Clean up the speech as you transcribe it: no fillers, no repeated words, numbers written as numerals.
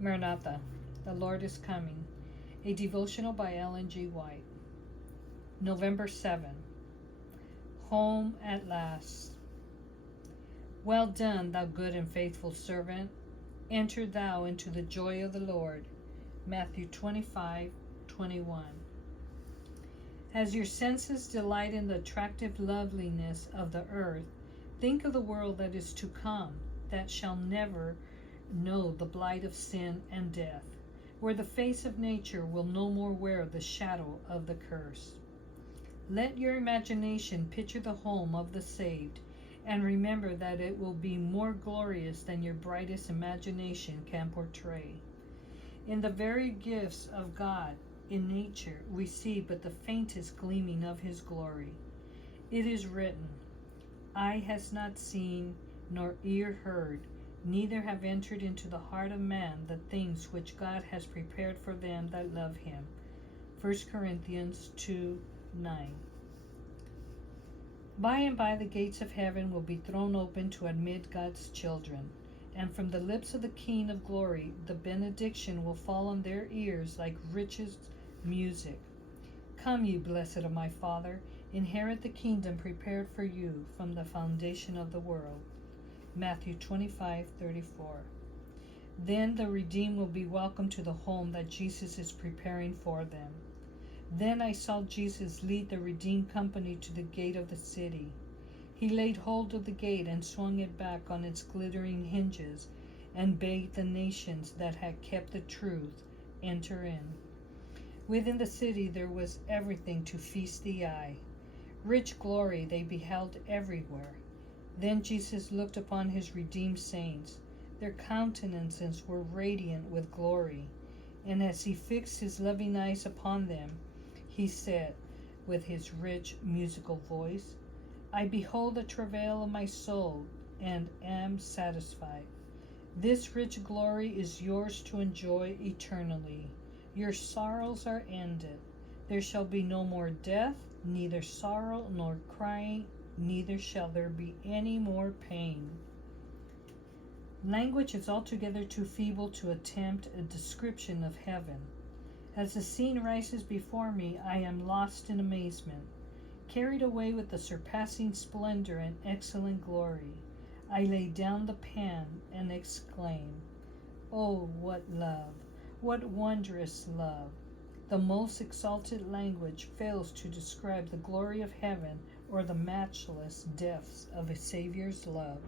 Maranatha, the Lord is coming. A devotional by Ellen G. White. November 7. Home at last. Well done, thou good and faithful servant. Enter thou into the joy of the Lord. Matthew 25:21. As your senses delight in the attractive loveliness of the earth, think of the world that is to come, that shall never know the blight of sin and death, where the face of nature will no more wear the shadow of the curse. Let your imagination picture the home of the saved, and remember that it will be more glorious than your brightest imagination can portray. In the very gifts of God in nature, we see but the faintest gleaming of his glory. It is written, "Eye has not seen, nor ear heard, neither have entered into the heart of man the things which God has prepared for them that love him." 1 Corinthians 2:9. By and by the gates of heaven will be thrown open to admit God's children, and from the lips of the King of glory the benediction will fall on their ears like richest music. "Come, ye blessed of my Father, inherit the kingdom prepared for you from the foundation of the world." Matthew 25:34. Then the redeemed will be welcomed to the home that Jesus is preparing for them. Then I saw Jesus lead the redeemed company to the gate of the city. He laid hold of the gate and swung it back on its glittering hinges, and bade the nations that had kept the truth enter in. Within the city there was everything to feast the eye. Rich glory they beheld everywhere. Then Jesus looked upon his redeemed saints. Their countenances were radiant with glory, and as he fixed his loving eyes upon them, he said with his rich musical voice, "I behold the travail of my soul, and am satisfied." This rich glory is yours to enjoy eternally. Your sorrows are ended. There shall be no more death, neither sorrow nor crying, neither shall there be any more pain. Language is altogether too feeble to attempt a description of heaven. As the scene rises before me, I am lost in amazement, carried away with the surpassing splendor and excellent glory. I lay down the pen and exclaim, "Oh, what love! What wondrous love!" The most exalted language fails to describe the glory of heaven or the matchless depths of a Savior's love.